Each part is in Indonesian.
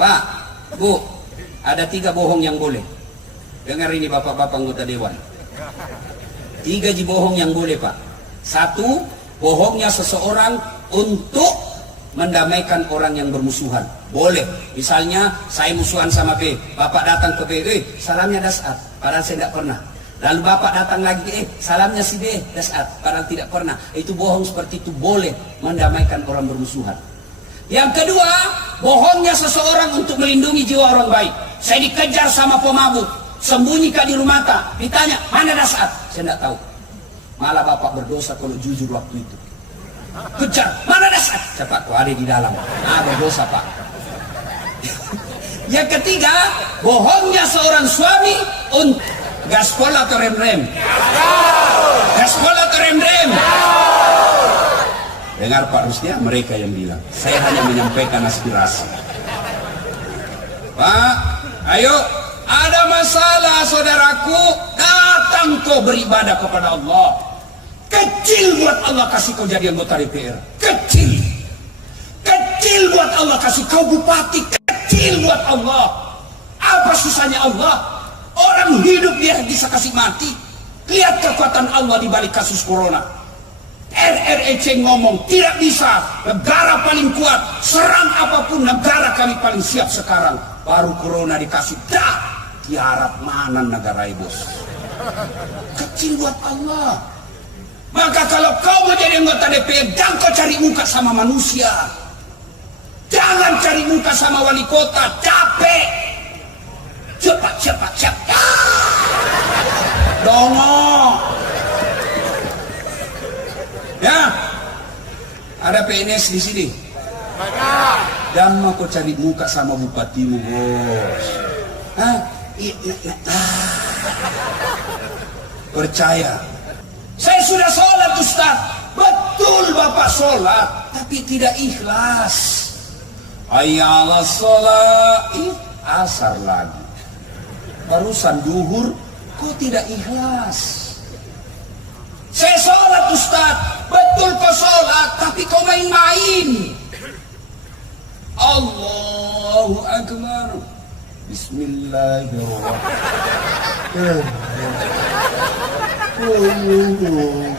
Pak, Bu, ada 3 bohong yang boleh. Dengar ini bapak-bapak anggota dewan. 3 bohong yang boleh, Pak. 1, bohongnya seseorang untuk mendamaikan orang yang bermusuhan. Boleh. Misalnya saya musuhan sama B, bapak datang ke B, salamnya Dasat, padahal saya tidak pernah. Lalu bapak datang lagi ke salamnya si B, Dasat, padahal tidak pernah. Itu bohong seperti itu boleh mendamaikan orang bermusuhan. Yang kedua, bohongnya seseorang untuk melindungi jiwa orang baik. Saya dikejar sama pemabuk, sembunyi di rumah tak, ditanya mana Dasat, saya tidak tahu. Malah bapak berdosa kalau jujur waktu itu. Kejar, mana Dasat? Cepat, kau ada di dalam. Berdosa Pak. Yang ketiga, bohongnya seorang suami untuk gaspol atau rem-rem. Gaspol atau rem-rem. Dengar Pak Rusdia, mereka yang bilang. Saya hanya menyampaikan aspirasi. Pak, ayo, ada masalah saudaraku, datang kau beribadah kepada Allah. Kecil buat Allah kasih kau jadi anggota DPR. Kecil. Kecil buat Allah kasih kau bupati. Kecil buat Allah. Apa susahnya Allah? Orang hidup dia bisa kasih mati. Lihat kekuatan Allah di balik kasus corona. RREC ngomong tidak bisa. Negara paling kuat. Serang apapun negara kami paling siap sekarang. Baru corona dikasih. Dah. Diharap mana negara bos. Kecil buat Allah. Maka kalau kau mau jadi anggota DPR, jangan kau cari muka sama manusia. Jangan cari muka sama wali kota, capek. Cepat. Dongo. Ya, ada PNS di sini. Jangan mau kau cari muka sama bupatimu, bos. Percaya. Saya sudah sholat Ustaz. Betul Bapak sholat, tapi tidak ikhlas. Ayalah sholat, asar lagi. Barusan duhur, kok tidak ikhlas? Saya sholat Ustaz, betul kau sholat, tapi kau main-main. Allahu Akbar. Bismillahirrahmanirrahim.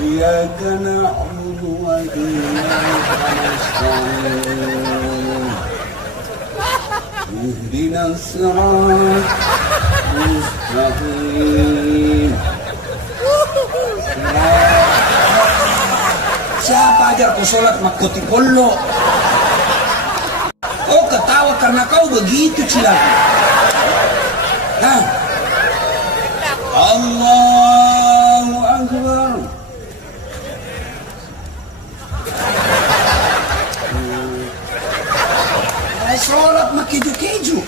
Iyyaka na'budu wa iyyaka nasta'in. Ihdinas siratal mustaqim. Siapa ajar kau sholat makoti kollo? Oh ketawa karena kau begitu cilaku. Allahu Akbar. Saya sholat keju-keju.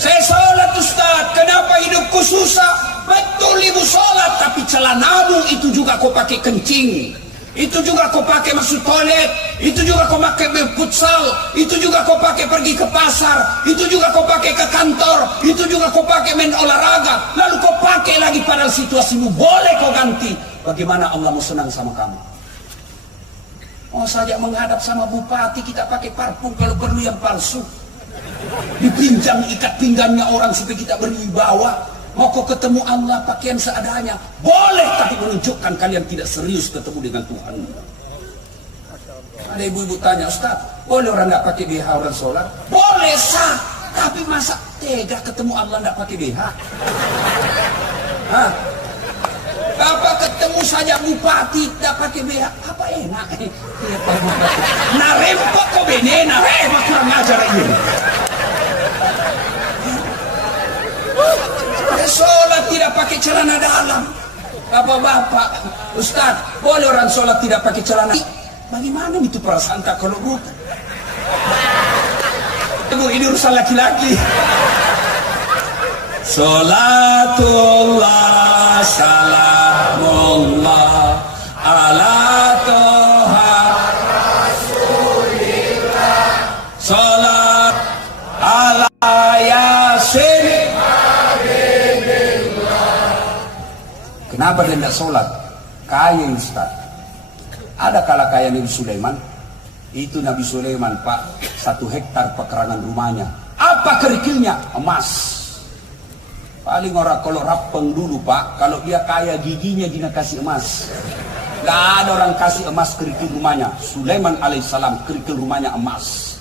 Saya sholat Ustaz, kenapa hidupku susah? Betul ibu sholat, tapi celanamu itu juga kau pakai kencing. Itu juga kau pakai masuk toilet, itu juga kau pakai futsal, itu juga kau pakai pergi ke pasar, itu juga kau pakai ke kantor, itu juga kau pakai main olahraga, lalu kau pakai lagi padahal situasimu boleh kau ganti. Bagaimana Allah mau senang sama kamu? Oh saja menghadap sama bupati kita pakai parfum kalau perlu yang palsu. Dipinjam ikat pinggangnya orang supaya kita berwibawa. Mau kau ketemu Allah pakaian seadanya boleh, tapi menunjukkan kalian tidak serius ketemu dengan Tuhan. Ada ibu-ibu tanya, Ustaz, boleh orang nggak pakai BH orang sholat? Boleh sah, tapi masa tega ketemu Allah nggak pakai BH? Apa ketemu saja bupati tidak pakai BH? Apa enak? Nah rempok kau benena, kurang ajar ini. Sholat tidak pakai celana dalam. Bapak-bapak, Ustaz, boleh orang sholat tidak pakai celana? Bagaimana itu perasaan tak kalau bukan? Ibu, ini urusan laki-laki. Salatullah, salamullah, ala toha rasulillah. Salat ala yasin. Kenapa dia tidak sholat? Kaya Ustaz. Ada kala kaya Nabi Sulaiman. Itu Nabi Sulaiman, Pak, 1 hektar pekarangan rumahnya. Apa kerikilnya? Emas. Paling orang kalau rapeng dulu, Pak, kalau dia kaya giginya dia kasih emas. Gak ada orang kasih emas kerikil rumahnya. Sulaiman alaihissalam kerikil rumahnya emas.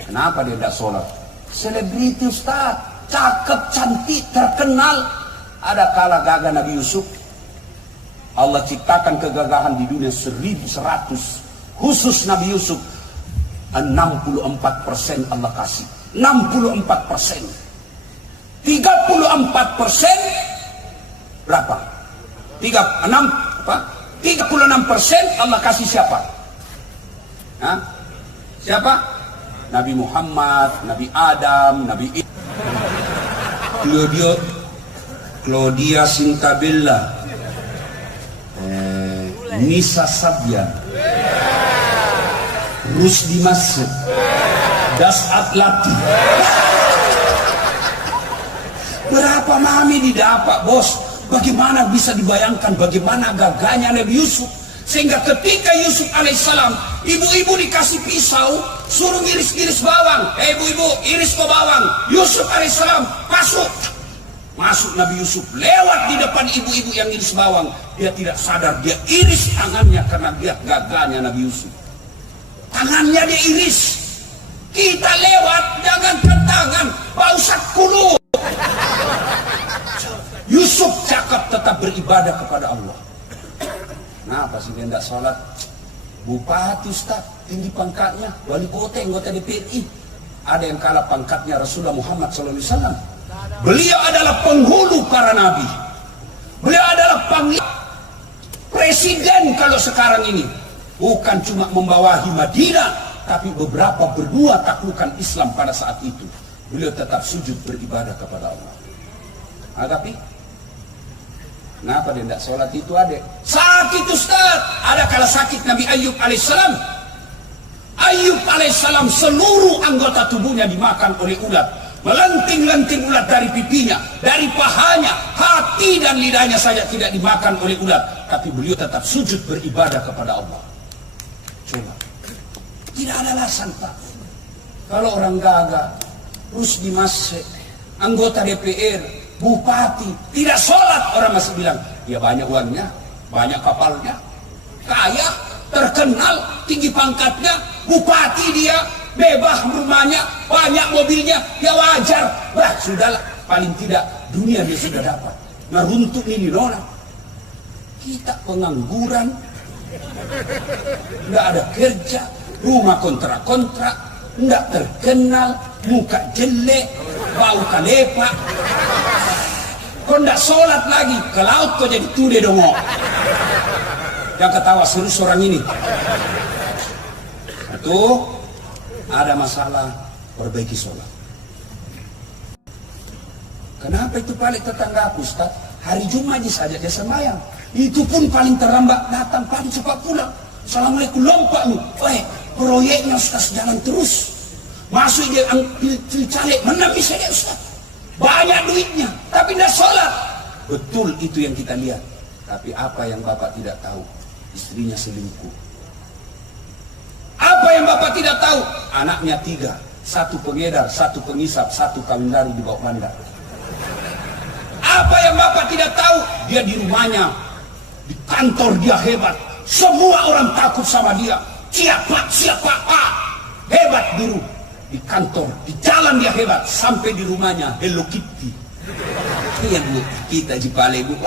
Kenapa dia tidak sholat? Selebriti Ustaz, cakep, cantik, terkenal. Ada kala gagah Nabi Yusuf. Allah ciptakan kegagahan di dunia 1100. Khusus Nabi Yusuf 64% Allah kasih. 64%. 34% berapa? 36% Allah kasih siapa? Hah? Siapa? Nabi Muhammad, Nabi Adam, Nabi Claudia Sintabella, Nisa Sabya, Rusdi Masjid, Das Atlati. Berapa mami didapat, bos? Bagaimana bisa dibayangkan bagaimana gagahnya Nabi Yusuf? Sehingga ketika Yusuf alaihissalam, ibu-ibu dikasih pisau, suruh iris-iris bawang. Ibu-ibu, iris ke bawang. Yusuf alaihissalam masuk. Masuk Nabi Yusuf, lewat di depan ibu-ibu yang iris bawang. Dia tidak sadar, dia iris tangannya karena lihat gagahnya Nabi Yusuf. Tangannya dia iris. Kita lewat, jangan ke tangan, bau sakulu. Yusuf cakap tetap beribadah kepada Allah. Kenapa sih dia tidak sholat? Bupati Ustaz, tinggi pangkatnya, wali kota, anggota DPRI. Ada yang kalah pangkatnya Rasulullah Muhammad SAW. Beliau adalah penghulu para nabi. Beliau adalah presiden kalau sekarang ini. Bukan cuma membawahi Madinah, tapi beberapa berdua taklukan Islam pada saat itu. Beliau tetap sujud beribadah kepada Allah. Tapi kenapa dia tidak sholat itu, adek? Sakit Ustaz. Ada kala sakit Nabi Ayub alaihissalam. Ayub alaihissalam seluruh anggota tubuhnya dimakan oleh ulat. Melenting-lenting ulat dari pipinya, dari pahanya, hati dan lidahnya saja tidak dimakan oleh ulat. Tapi beliau tetap sujud beribadah kepada Allah. Coba. Tidak ada alasan, Pak. Kalau orang gagah, terus di masjid, anggota DPR, bupati, tidak sholat, orang masih bilang, ya banyak uangnya, banyak kapalnya, kaya, terkenal, tinggi pangkatnya, bupati dia, bebas rumahnya, banyak mobilnya, ya wajar. Bah, sudahlah, paling tidak dunia dia sudah dapat. Nah, untuk ini nona, kita pengangguran, nggak ada kerja, rumah kontrak-kontrak, nggak terkenal, muka jelek, bau kalepa. Kau ndak sholat lagi, ke laut kau jadi tude dongo. Yang ketawa serius orang ini. Itu ada masalah, perbaiki sholat. Kenapa itu paling tetangga aku, Ustaz? Hari Jumat saja dia sembahyang. Itu pun paling terlambat datang, paling cepat pulang. Assalamualaikum, lompat lu. Proyeknya Ustaz jalan terus. Masuk dia caleg, menangis saja Ustaz. Banyak duitnya, tapi tidak sholat. Betul itu yang kita lihat. Tapi apa yang Bapak tidak tahu? Istrinya selingkuh. Apa yang Bapak tidak tahu? Anaknya 3. 1 pengedar, 1 pengisap, 1 kawin lari di bawah bandar. Apa yang Bapak tidak tahu? Dia di rumahnya, di kantor dia hebat. Semua orang takut sama dia. Siapa? Hebat dulu. Di kantor, di jalan dia hebat, sampai di rumahnya Hello Kitty. Yang kita di Bale Bu,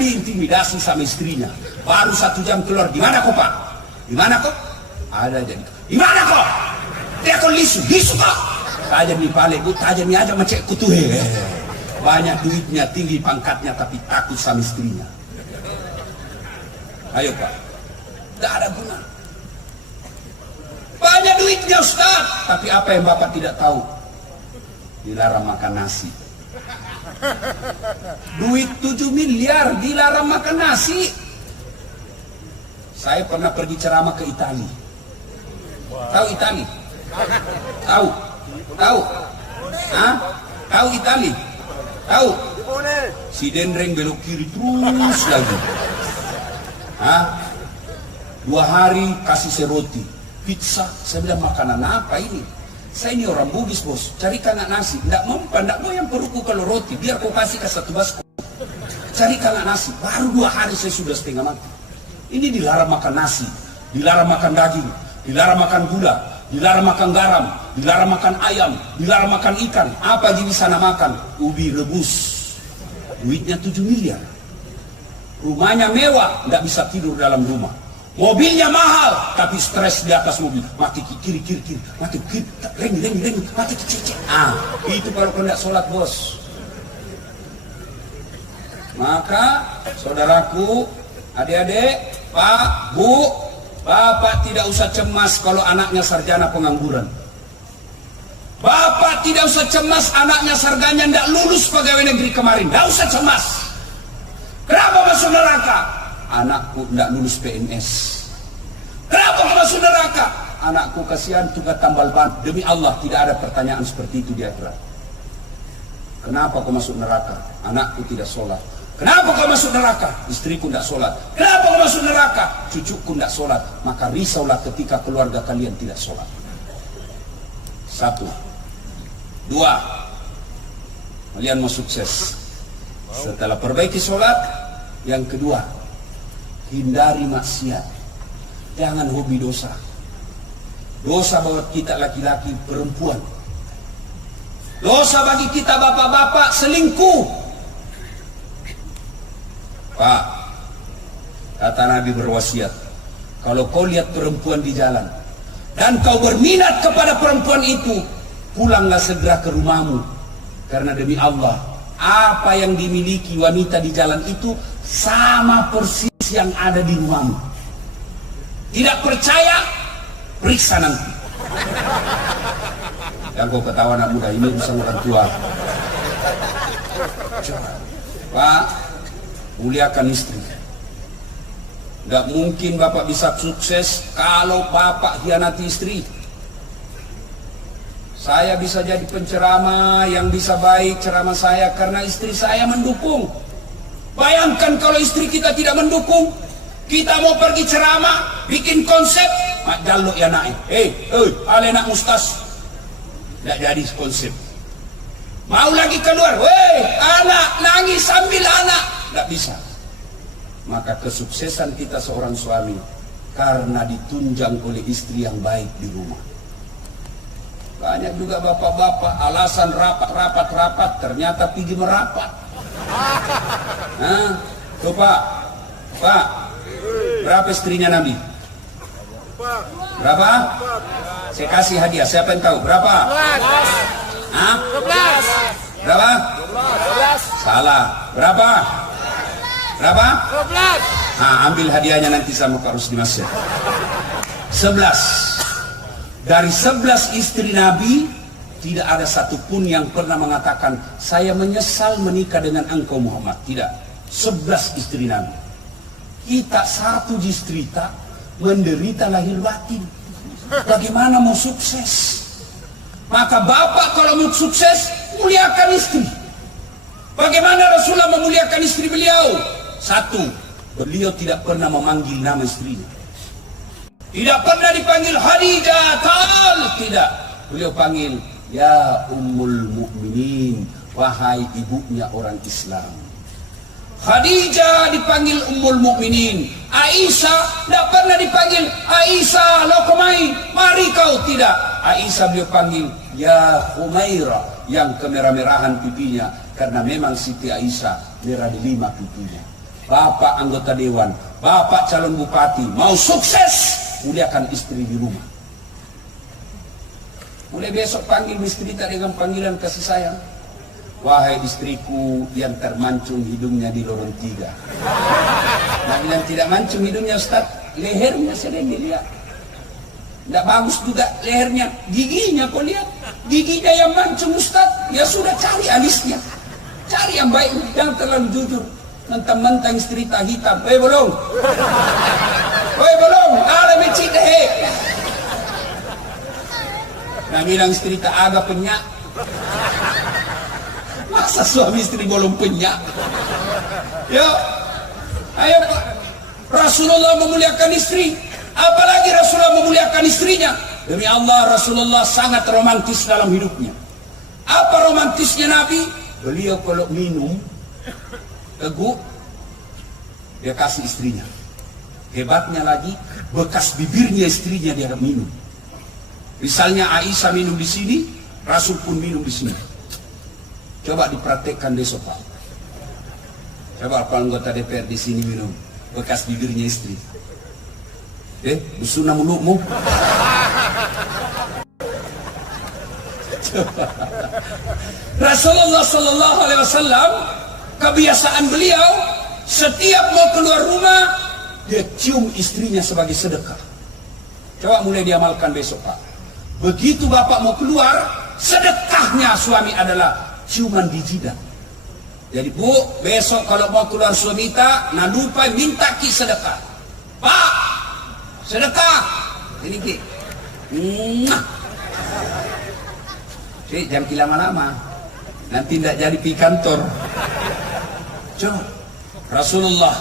diintimidasi sama istrinya. Baru 1 jam keluar, di mana kok Pak? Di mana kok? Ada jadi. Di mana kok? Dia kok lisu kok? Tajam di Bale Bu, tajam aja macam kutu. Banyak duitnya, tinggi pangkatnya, tapi takut sama istrinya. Ayo Pak, tidak ada guna. Banyak duitnya Ustaz, tapi apa yang Bapak tidak tahu? Dilarang makan nasi. Duit 7 miliar dilarang makan nasi. Saya pernah pergi ceramah ke Itali. Tahu Itali? Tahu? Hah? Tahu Itali? Tahu? Si Dendreng belok kiri terus lagi. Hah? 2 hari kasih saya roti, pizza. Saya bilang, makanan apa ini? Saya ini orang Bugis bos, carikan nasi. Nggak mempan, nggak mau yang perutku kalau roti, biar kau kasih ke 1 baskom. Carikan nasi. Baru 2 hari saya sudah setengah mati. Ini dilarang makan nasi, dilarang makan daging, dilarang makan gula, dilarang makan garam, dilarang makan ayam, dilarang makan ikan. Apa di sana makan? Ubi rebus. Duitnya 7 miliar. Rumahnya mewah, nggak bisa tidur dalam rumah. Mobilnya mahal, tapi stres di atas mobil. Mati kiri, mati kiri, reng, mati kiri. Itu kalau kau nggak sholat bos. Maka saudaraku, adik-adik, Pak, Bu, Bapak tidak usah cemas kalau anaknya sarjana pengangguran. Bapak tidak usah cemas anaknya sarjana tidak lulus pegawai negeri kemarin. Tidak usah cemas. Kenapa masuk neraka? Anakku tidak lulus PNS. Kenapa masuk neraka? Anakku kasihan tugas tambal ban. Demi Allah tidak ada pertanyaan seperti itu di akhirat. Kenapa kau masuk neraka? Anakku tidak sholat. Kenapa kau masuk neraka? Istriku tidak sholat. Kenapa kau masuk neraka? Cucuku tidak sholat. Maka risaulah ketika keluarga kalian tidak sholat. 1. 2. Kalian mau sukses. Setelah perbaiki sholat, yang kedua, hindari maksiat. Jangan hobi dosa. Dosa buat kita laki-laki, perempuan. Dosa bagi kita bapak-bapak, selingkuh. Pak, kata Nabi berwasiat, kalau kau lihat perempuan di jalan dan kau berminat kepada perempuan itu, pulanglah segera ke rumahmu. Karena demi Allah, apa yang dimiliki wanita di jalan itu sama persis yang ada di rumahmu. Tidak percaya? Periksa nanti. Yang kau ketawa anak muda, ini urusan orang tua. Pak, muliakan istri. Gak mungkin bapak bisa sukses kalau bapak hianati istri. Saya bisa jadi penceramah yang bisa baik ceramah saya karena istri saya mendukung. Bayangkan kalau istri kita tidak mendukung. Kita mau pergi ceramah, bikin konsep, mak jaluk ya naik. Ale nak mustas. Tidak jadi konsep. Mau lagi keluar, anak nangis sambil anak. Tidak bisa. Maka kesuksesan kita seorang suami karena ditunjang oleh istri yang baik di rumah. Banyak juga bapak-bapak alasan rapat, ternyata pergi merapat. Tuh Pak, berapa istrinya Nabi? Berapa? Saya kasih hadiah, siapa yang tahu? Berapa? 12. Berapa? 12. Salah. Berapa? 12. Ambil hadiahnya nanti sama Pak Rusdi Masjid. 11. Dari 11 istri Nabi, tidak ada satupun yang pernah mengatakan, saya menyesal menikah dengan engkau Muhammad. Tidak. 11 istri Nabi. Kita satu jistrita menderita lahir batin. Bagaimana mau sukses? Maka bapak kalau mau sukses, muliakan istri. Bagaimana Rasulullah memuliakan istri beliau? 1. Beliau tidak pernah memanggil nama istrinya. Tidak pernah dipanggil Khadijah, tidak. Beliau panggil, ya Ummul Mukminin, wahai ibunya orang Islam. Khadijah dipanggil Ummul Mukminin. Aisyah tidak pernah dipanggil Aisyah, lokomai, mari kau, tidak. Aisyah beliau panggil, ya Humaira, yang kemerah-merahan pipinya. Karena memang Siti Aisyah merah di 5 pipinya. Bapak anggota dewan, bapak calon bupati, mau sukses, muliakan istri di rumah. Mulai besok panggil istri kita dengan panggilan kasih sayang. Wahai istriku yang termancung hidungnya di lorong 3. Nah, yang tidak mancung hidungnya Ustaz, lehernya sering dilihat. Tidak bagus juga lehernya, giginya kau lihat. Giginya yang mancung Ustaz, ya sudah cari alisnya. Cari yang baik, jangan terlalu jujur. Mentang-mentang istri tak hitam, belum. Belum, ada mecik deh. Nah, bilang istri tak agak penyak. Masa suami istri belum penyak? Yuk, ayo Pak. Rasulullah memuliakan istri. Apalagi Rasulullah memuliakan istrinya. Demi Allah, Rasulullah sangat romantis dalam hidupnya. Apa romantisnya Nabi? Beliau kalau minum teguk, dia kasih istrinya. Hebatnya lagi, bekas bibirnya istrinya dia minum. Misalnya Aisyah minum di sini, Rasul pun minum di sini. Coba dipraktekkan besok, Pak. Coba kalau anggota DPR di sini minum bekas bibirnya istri. Busuna mulutmu. Rasulullah Sallallahu Alaihi Wasallam, kebiasaan beliau setiap mau keluar rumah dia cium istrinya sebagai sedekah. Coba mulai diamalkan besok, Pak. Begitu bapak mau keluar, sedekahnya suami adalah ciuman di jidat. Jadi Bu, besok kalau mau keluar suami tak, nah lupa minta ki sedekah. Pak, sedekah. Ini ki. Jangan lama-lama. Nanti tidak jadi pi kantor. Coba. Rasulullah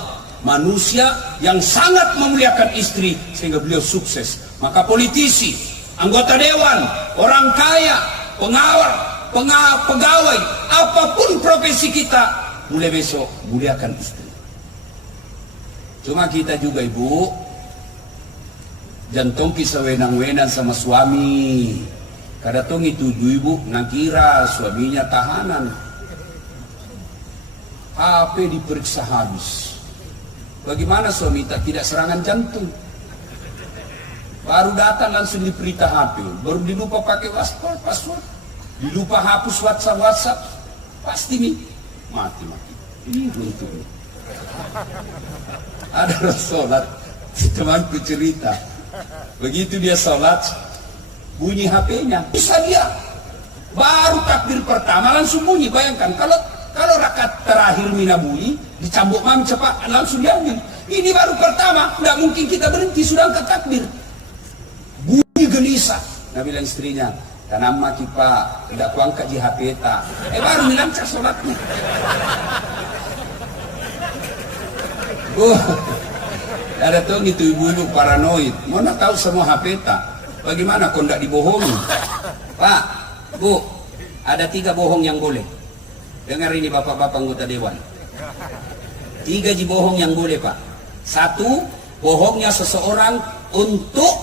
manusia yang sangat memuliakan istri sehingga beliau sukses. Maka politisi, anggota dewan, orang kaya, pegawai, apapun profesi kita, mulai besok muliakan istri. Cuma kita juga ibu, jantung kisah wenang-wenang sama suami. Kada tong itu ibu nakira suaminya tahanan. HP diperiksa habis. Bagaimana suami tidak serangan jantung? Baru datang langsung diperintah HP. Baru dilupa pakai password. Dilupa hapus WhatsApp. Pasti nih mati. Ini untuk nih. Ada orang sholat, temanku cerita. Begitu dia sholat, bunyi HP-nya. Bisa dia. Baru takbir pertama langsung bunyi. Bayangkan kalau rakaat terakhir mina bunyi, dicambuk mami cepat langsung diambil. Ini baru pertama, tidak mungkin kita berhenti sudah angkat takbir. Bunyi gelisah. Nah bilang istrinya, tanam maki Pak, tidak kuangkat di HP ta. Baru lancar sholatnya. Ada tuh gitu ibu-ibu paranoid. Mana tahu semua HP ta. Bagaimana kau tidak dibohongi? Pak, Bu, ada 3 bohong yang boleh. Dengar ini bapak-bapak anggota dewan. 3 bohong yang boleh, Pak. 1, bohongnya seseorang untuk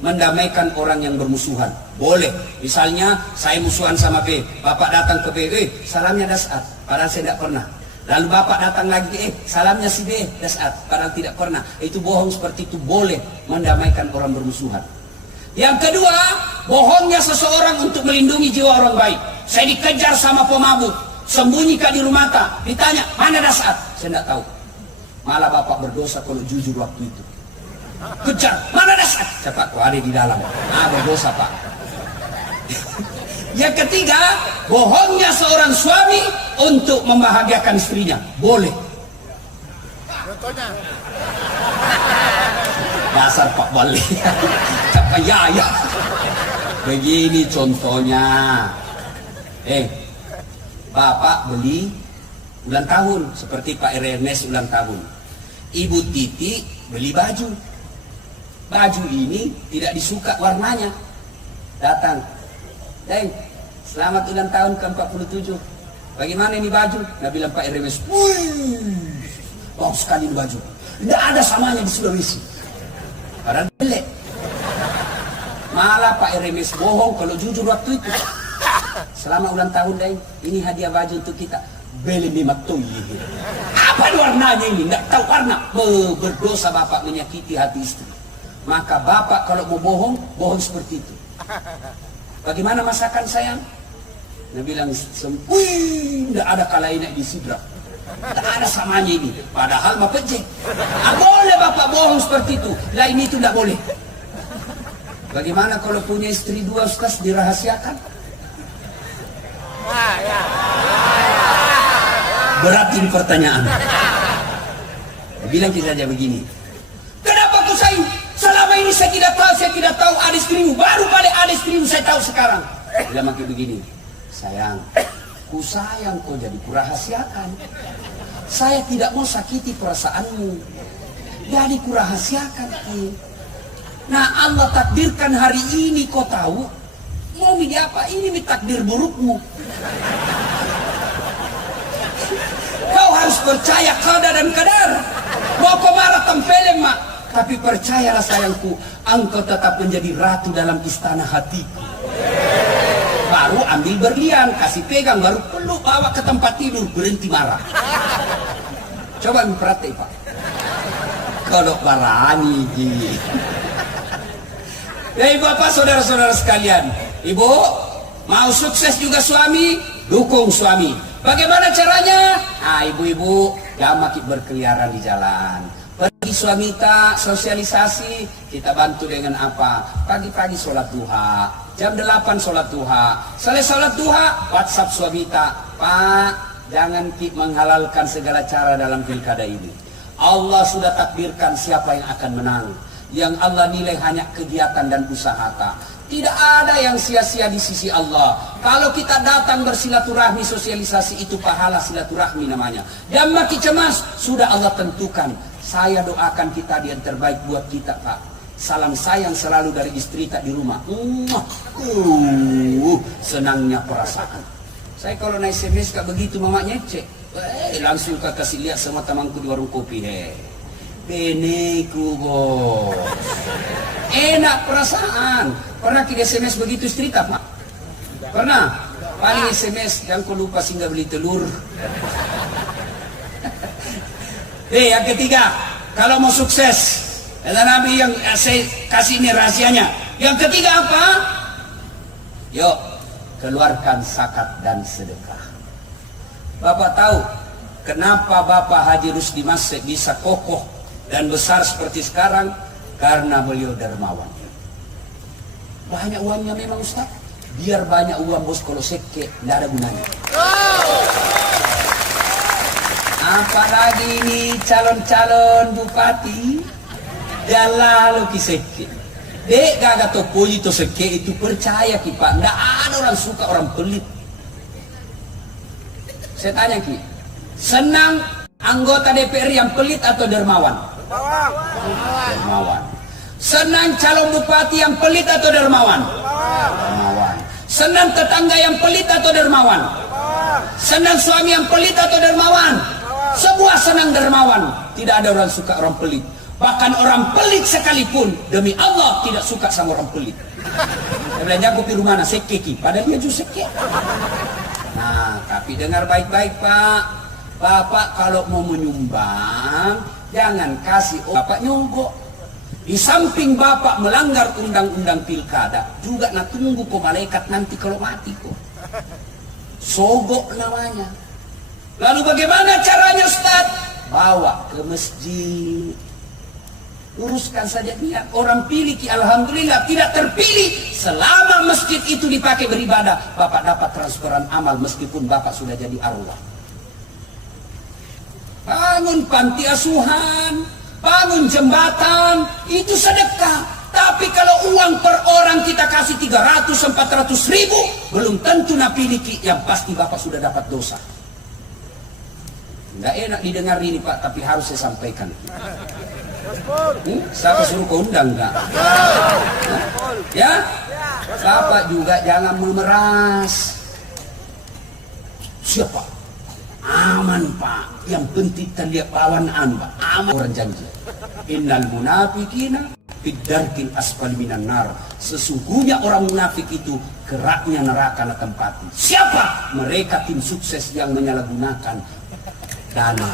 mendamaikan orang yang bermusuhan. Boleh. Misalnya saya musuhan sama B, bapak datang ke B, salamnya dasar, padahal saya tidak pernah. Lalu bapak datang lagi, salamnya si B, dasar, padahal tidak pernah. Itu bohong seperti itu boleh mendamaikan orang bermusuhan. Yang kedua, bohongnya seseorang untuk melindungi jiwa orang baik. Saya dikejar sama pemabuk, sembunyi di rumah tak, ditanya mana dasar, saya tidak tahu. Malah bapak berdosa kalau jujur waktu itu. Kejar, mana dasar? Cepat, kau ada di dalam. Berdosa Pak. Yang ketiga, bohongnya seorang suami untuk membahagiakan istrinya. Boleh. Contohnya? Dasar Pak Bali. Ya. Begini contohnya. Bapak beli ulang tahun seperti Pak Ernest ulang tahun. Ibu Titi beli baju. Baju ini tidak disuka warnanya. Datang, Deng, selamat ulang tahun ke-47. Bagaimana ini baju? Nah bilang Pak Ernest, bau sekali ini baju. Tidak ada samanya di Sulawesi. Padahal jelek. Malah Pak Ernest bohong kalau jujur waktu itu. Selamat ulang tahun, Deng. Ini hadiah baju untuk kita. Beli matoi. Apa warnanya ini? Tidak tahu warna. Berdosa bapak menyakiti hati istri. Maka bapak kalau mau bohong, bohong seperti itu. Bagaimana masakan sayang? Dia bilang, tidak ada kalainya di sidra. Tak ada samanya ini. Padahal mah pejek. Boleh bapak bohong seperti itu. Lah ini itu tidak boleh. Bagaimana kalau punya istri 2 Ustaz dirahasiakan? Berat ini pertanyaan. Dia bilang kita saja begini. Kenapa kau sayang? Selama ini saya tidak tahu ada istrimu. Baru pada ada istrimu saya tahu sekarang. Dia makin begini. Sayang, ku sayang kau jadi kurahasiakan. Saya tidak mau sakiti perasaanmu. Jadi kurahasiakan. Nah Allah takdirkan hari ini kau tahu, mau mi apa? Ini mi takdir burukmu. Kau harus percaya qada dan qadar. Mau kau marah tempeleng mak, tapi percayalah sayangku, engkau tetap menjadi ratu dalam istana hatiku. Baru ambil berlian, kasih pegang, baru peluk, bawa ke tempat tidur, berhenti marah. Coba perhati Pak. Kalau barani ji. Ya ibu bapak, saudara-saudara sekalian, ibu mau sukses juga suami, dukung suami. Bagaimana caranya? Ah ibu-ibu, jangan makin berkeliaran di jalan. Pergi suami tak sosialisasi, kita bantu dengan apa? Pagi-pagi sholat duha, jam 8 sholat duha. Selesai sholat duha, WhatsApp suami tak, Pak, jangan menghalalkan segala cara dalam pilkada ini. Allah sudah takdirkan siapa yang akan menang. Yang Allah nilai hanya kegiatan dan usaha tak. Tidak ada yang sia-sia di sisi Allah. Kalau kita datang bersilaturahmi, sosialisasi, itu pahala silaturahmi namanya. Dan makin cemas, sudah Allah tentukan. Saya doakan kita yang terbaik buat kita Pak. Salam sayang selalu dari istri tak di rumah. Senangnya perasaan. Saya kalau naik SMS kak begitu mamanya cek. Langsung kak kasih lihat sama temanku di warung kopi. Beneku bos. Enak perasaan. Pernah kita SMS begitu istri tak Pak? Pernah? Paling SMS jangan kau lupa singgah beli telur. Yang ketiga, kalau mau sukses, kata Nabi yang saya kasih ini rahasianya. Yang ketiga apa? Yuk, keluarkan zakat dan sedekah. Bapak tahu kenapa Bapak Haji Rusdi Masih bisa kokoh dan besar seperti sekarang? Karena beliau dermawan. Banyak uangnya memang Ustaz. Biar banyak uang bos, kalau seke tidak ada gunanya. Apalagi ini calon-calon bupati jalan ki seke. Dek gaga topo itu seke itu percaya ki Pak. Tidak ada orang suka orang pelit. Saya tanya ki, senang anggota DPR yang pelit atau dermawan? Dermawan. Senang calon bupati yang pelit atau dermawan? Dermawan. Senang tetangga yang pelit atau dermawan? Senang suami yang pelit atau dermawan? Semua senang dermawan. Tidak ada orang suka orang pelit. Bahkan orang pelit sekalipun demi Allah tidak suka sama orang pelit. Saya bilang jago di rumah sekeki, padahal dia juga seke. Nah, tapi dengar baik-baik Pak. Bapak kalau mau menyumbang, jangan kasih Bapak nyogok. Di samping Bapak melanggar undang-undang pilkada, juga nak tunggu kok malaikat nanti kalau mati kok. Sogok namanya. Lalu bagaimana caranya Ustaz? Bawa ke masjid. Uruskan saja niat. Orang pilih ki alhamdulillah, tidak terpilih. Selama masjid itu dipakai beribadah, Bapak dapat transferan amal meskipun Bapak sudah jadi arwah. Bangun panti asuhan, bangun jembatan, itu sedekah. Tapi kalau uang per orang kita kasih 300-400 ribu, belum tentu napiliki, yang pasti Bapak sudah dapat dosa. Nggak enak didengar ini Pak, tapi harus saya sampaikan. Siapa suruh kau undang enggak? Ya? Bapak juga jangan memeras. Siapa? Aman Pak. Yang penting terlihat lawanan Pak. Aman orang janji. Innal munafiqina fid-darkil asfali minan nar. Sesungguhnya orang munafik itu keraknya neraka na tempati. Siapa? Mereka tim sukses yang menyalahgunakan dana.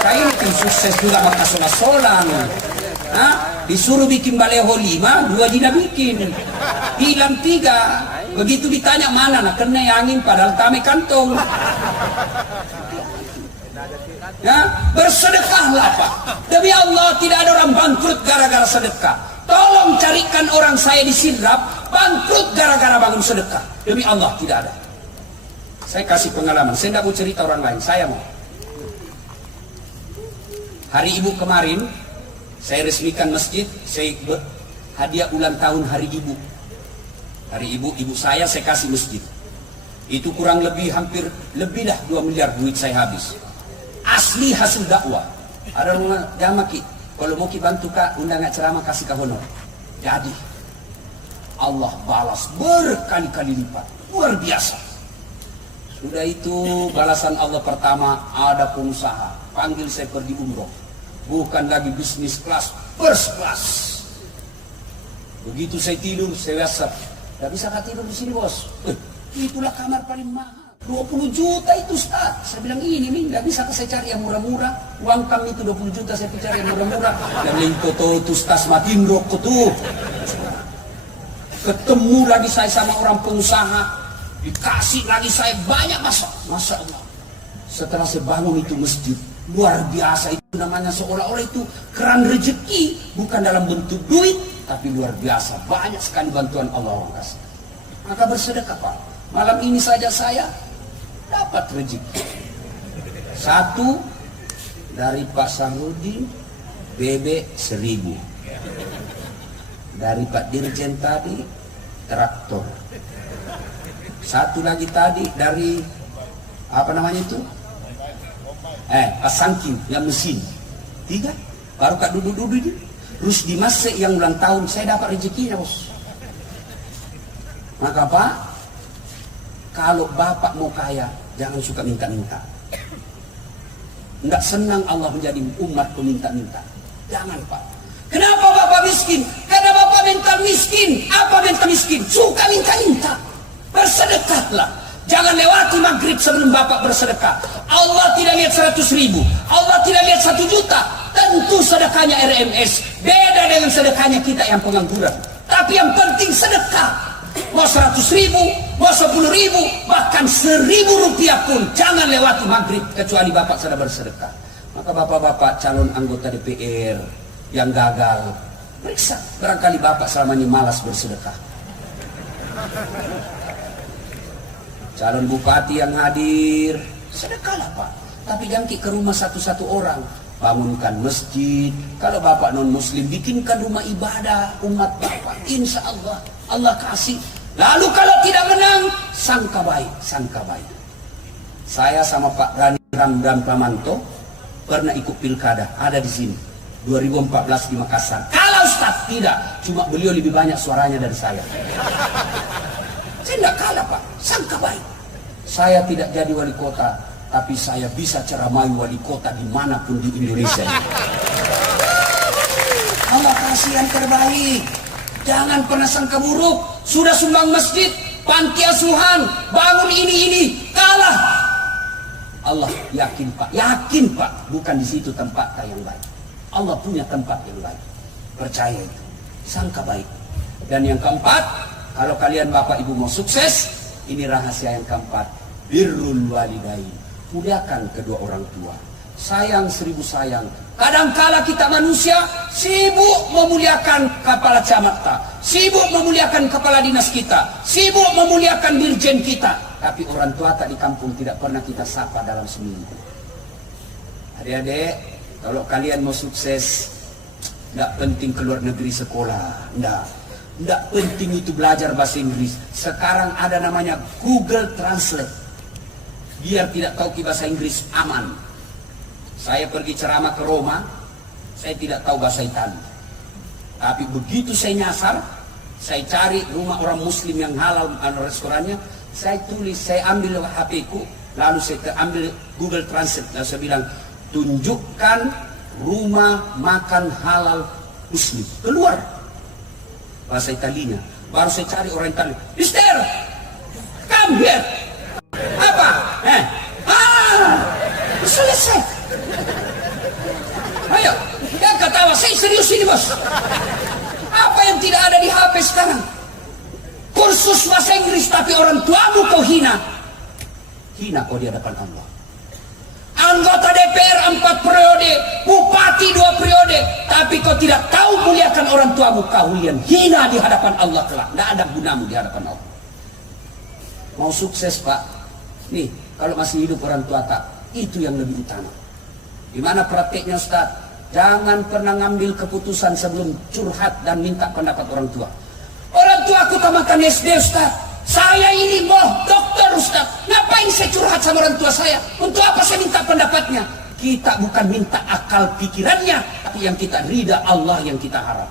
Kain tim sukses juga maka sola-solang. Disuruh bikin baleho 5, 2 tidak bikin. Hilang 3. Begitu ditanya mana, nah kena angin padahal tame kantong. Ya, bersedekahlah Pak. Demi Allah tidak ada orang bangkrut gara-gara sedekah. Tolong carikan orang saya disidrap bangkrut gara-gara bangun sedekah. Demi Allah tidak ada. Saya kasih pengalaman. Saya tidak mau cerita orang lain. Saya mau. Hari Ibu kemarin saya resmikan masjid. Saya hadiah ulang tahun Hari Ibu. Hari Ibu saya kasih masjid. Itu kurang lebih hampir lebih dah 2 miliar duit saya habis. Asli hasil dakwah. Ada rumah jamaki. Kalau mau bantu kak, undangan ceramah kasih ke honor. Jadi Allah balas berkali-kali lipat, luar biasa. Sudah itu balasan Allah pertama, ada pengusaha panggil saya pergi umroh, bukan lagi bisnis kelas, first class. Begitu saya tidur, saya WhatsApp, gak bisa kak tidur di sini bos. Itulah kamar paling mahal, 20 juta itu Ustaz. Saya bilang ini nih, gak bisa saya cari yang murah-murah. Uang kami itu 20 juta, saya cari yang murah-murah. Dan lingko itu Ustaz makin rokok tuh. Ketemu lagi saya sama orang pengusaha, dikasih lagi saya banyak Masya Allah. Setelah saya bangun itu masjid, luar biasa itu namanya, seolah-olah itu keran rezeki, bukan dalam bentuk duit, tapi luar biasa, banyak sekali bantuan Allah orang kasih. Maka bersedekah Pak. Malam ini saja saya dapat rezeki. Satu dari Pak Sahrudin, bebek 1000. Dari Pak Dirjen tadi, traktor. Satu lagi tadi dari apa namanya itu? Pak Sangking yang mesin. 3. Baru Kak duduk-duduk ini. Terus di masa yang ulang tahun saya dapat rezekinya bos. Maka Pak, kalau Bapak mau kaya, jangan suka minta-minta. Enggak senang Allah menjadi umat peminta-minta. Jangan Pak. Kenapa Bapak miskin? Karena Bapak mental miskin. Apa mental miskin? Suka minta-minta. Bersedekahlah. Jangan lewati maghrib sebelum Bapak bersedekah. Allah tidak lihat 100.000. Allah tidak lihat 1 juta. Tentu sedekahnya RMS. Beda dengan sedekahnya kita yang pengangguran. Tapi yang penting sedekah. Mau 100.000, mau 10.000, bahkan 1.000 rupiah pun jangan lewati maghrib kecuali Bapak sudah bersedekah. Maka Bapak-bapak calon anggota DPR yang gagal, periksa, barangkali Bapak selama ini malas bersedekah. Calon bupati yang hadir, sedekahlah Pak, tapi jangan ke rumah satu-satu orang. Bangunkan masjid. Kalau Bapak non muslim, bikinkan rumah ibadah umat Bapak, insya Allah Allah kasih. Lalu kalau tidak menang, sangka baik, sangka baik. Saya sama Pak Rani Ramdan Pramanto pernah ikut pilkada, ada di sini 2014 di Makassar. Kalau Ustaz tidak, cuma beliau lebih banyak suaranya dari saya. Saya tidak kalah Pak, sangka baik. Saya tidak jadi wali kota, tapi saya bisa ceramai wali kota dimanapun di Indonesia. Allah kasih yang terbaik. Jangan pernah sangka buruk. Sudah sumbang masjid, panti asuhan, bangun ini, kalah. Allah yakin Pak, bukan di situ tempat yang baik. Allah punya tempat yang baik. Percaya itu, sangka baik. Dan yang keempat, kalau kalian Bapak Ibu mau sukses, ini rahasia yang keempat, birrul walidain. Muliakan kedua orang tua. Sayang 1000 sayang. Kadangkala kita manusia sibuk memuliakan kepala camat, sibuk memuliakan kepala dinas kita, sibuk memuliakan dirjen kita, tapi orang tua tak di kampung tidak pernah kita sapa dalam seminggu. Adik-adik, kalau kalian mau sukses, tidak penting keluar negeri sekolah, tidak penting itu belajar bahasa Inggris. Sekarang ada namanya Google Translate. Biar tidak tahu bahasa Inggris, aman. Saya pergi ceramah ke Roma, saya tidak tahu bahasa Italia. Tapi begitu saya nyasar, saya cari rumah orang muslim yang halal, restorannya, saya tulis, saya ambil HP ku, lalu saya ambil Google Translate, lalu saya bilang, tunjukkan rumah makan halal muslim. Keluar bahasa Italinya. Baru saya cari orang Italia, Mister, come here. Apa? Selesai. Ayo, jangan ketawa, saya serius ini bos. Apa yang tidak ada di HP sekarang? Kursus bahasa Inggris, tapi orang tuamu kau hina. Hina kau di hadapan Allah. Anggota DPR 4 periode, bupati 2 periode, tapi kau tidak tahu muliakan orang tuamu, kau hina di hadapan Allah kelak. Tidak ada gunamu di hadapan Allah. Mau sukses Pak? Nih, kalau masih hidup orang tua tak, itu yang lebih utama. Gimana prakteknya Ustaz? Jangan pernah ngambil keputusan sebelum curhat dan minta pendapat orang tua. Orang tua aku tamatkan SD Ustaz. Saya ini mau dokter Ustaz. Ngapain saya curhat sama orang tua saya? Untuk apa saya minta pendapatnya? Kita bukan minta akal pikirannya, tapi yang kita ridha Allah yang kita harap.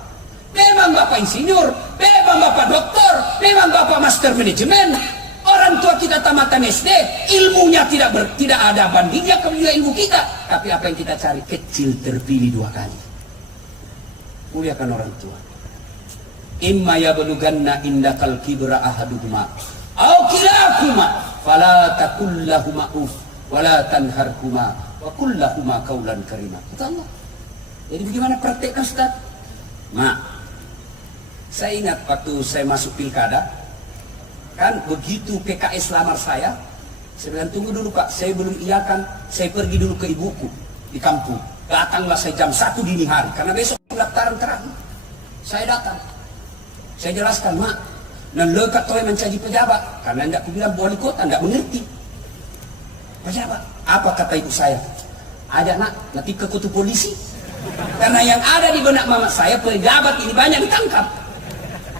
Memang Bapak insinyur, memang Bapak doktor, memang Bapak master manajemen. Orang tua kita tamatan SD, ilmunya tidak ada bandingnya kepada ilmu kita. Tapi apa yang kita cari? Kecil terpilih 2 kali. Muliakan orang tua. Imma yablughanna indakal kibra ahaduhuma aw kilahuma fala taqul lahumā uff wa la tanharhumā wa qul lahumā qawlan karīmā. Kata Allah. Jadi bagaimana praktekkan Ustaz? Mak, saya ingat waktu saya masuk pilkada, kan begitu PKS lamar saya bilang tunggu dulu Pak, saya belum iakan, saya pergi dulu ke ibuku di kampung. Datanglah saya jam 1 dini hari, karena besok pendaftaran terakhir. Saya datang, saya jelaskan, Mak, dan lekat toy mencari pejabat, karena tidak kubilang wali kota, tidak mengerti. Pejabat, apa kata ibu saya? Ada nak, nanti ke kutu polisi. Karena yang ada di benak mama saya, pejabat ini banyak ditangkap.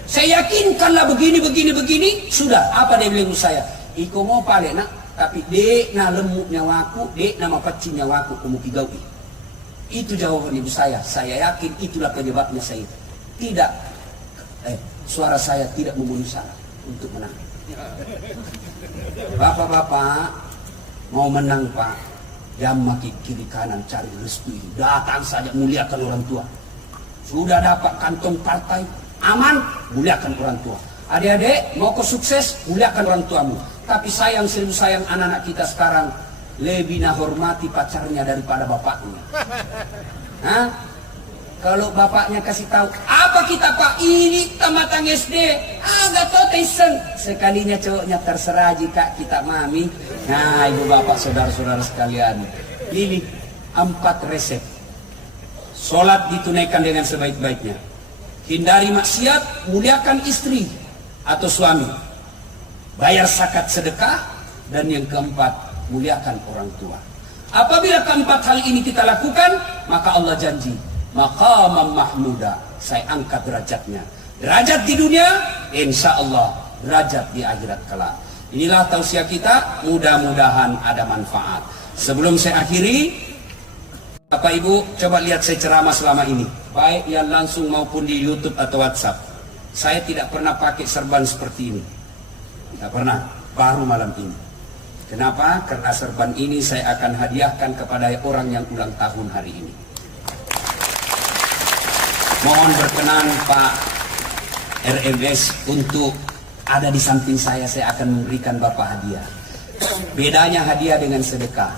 Saya yakinkanlah begini, sudah, apa dia bilang ibu saya? Iko mau pale nak, tapi dek na lemuk nyawaku, dek na mapacin nyawaku, kamu pigawi. Itu jawaban ibu saya yakin itulah penyebabnya saya. Tidak, suara saya tidak memenuhi syarat untuk menang. Bapak-bapak, mau menang Pak, jam maki kiri kanan cari restu ini. Datang saja, muliakan orang tua. Sudah dapat kantong partai, aman, muliakan orang tua. Adik-adik, mau ke sukses, muliakan orang tuamu. Tapi sayang, seribu sayang anak-anak kita sekarang lebih hormati pacarnya daripada bapaknya. Hah? Kalau bapaknya kasih tahu, apa kita Pak, ini tamatan SD, agak totesan. Sekalinya cowoknya terserah jika kita mami. Nah, ibu bapak, saudara-saudara sekalian, ini 4 resep. Sholat ditunaikan dengan sebaik-baiknya. Hindari maksiat, muliakan istri atau suami. Bayar zakat sedekah, dan yang keempat, muliakan orang tua. Apabila keempat hal ini kita lakukan, maka Allah janji, maqaman mahmuda, saya angkat derajatnya. Derajat di dunia, insya Allah derajat di akhirat kelak. Inilah tausiah kita, mudah-mudahan ada manfaat. Sebelum saya akhiri, Bapak Ibu, coba lihat saya ceramah selama ini, baik yang langsung maupun di YouTube atau WhatsApp. Saya tidak pernah pakai serban seperti ini. Tidak pernah, baru malam ini. Kenapa? Karena serban ini saya akan hadiahkan kepada orang yang ulang tahun hari ini. Mohon berkenan Pak RMS untuk ada di samping saya akan memberikan Bapak hadiah. Bedanya hadiah dengan sedekah.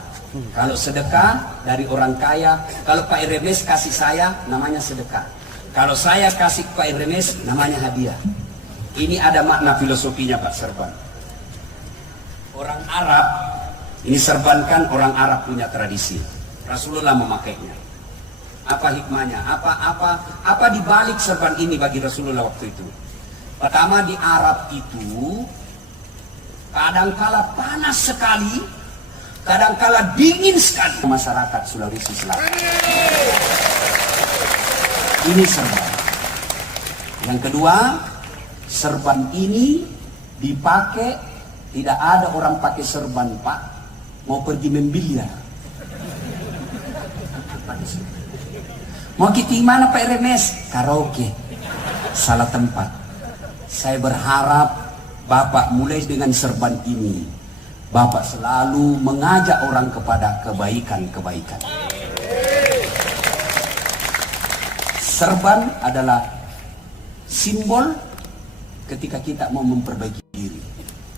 Kalau sedekah dari orang kaya, kalau Pak RMS kasih saya, namanya sedekah. Kalau saya kasih Pak RMS, namanya hadiah. Ini ada makna filosofinya Pak serban. Orang Arab, ini serban kan orang Arab punya tradisi. Rasulullah memakainya. Apa hikmahnya? Apa dibalik serban ini bagi Rasulullah waktu itu? Pertama, di Arab itu kadangkala panas sekali, kadangkala dingin sekali. Masyarakat Sulawesi Selatan. Ini serban. Yang kedua, serban ini dipakai, tidak ada orang pakai serban Pak mau pergi membiliar. Mau kita mana Pak RMS? Karaoke. Salah tempat. Saya berharap Bapak mulai dengan serban ini, Bapak selalu mengajak orang kepada kebaikan-kebaikan. Serban adalah simbol ketika kita mau memperbaiki diri.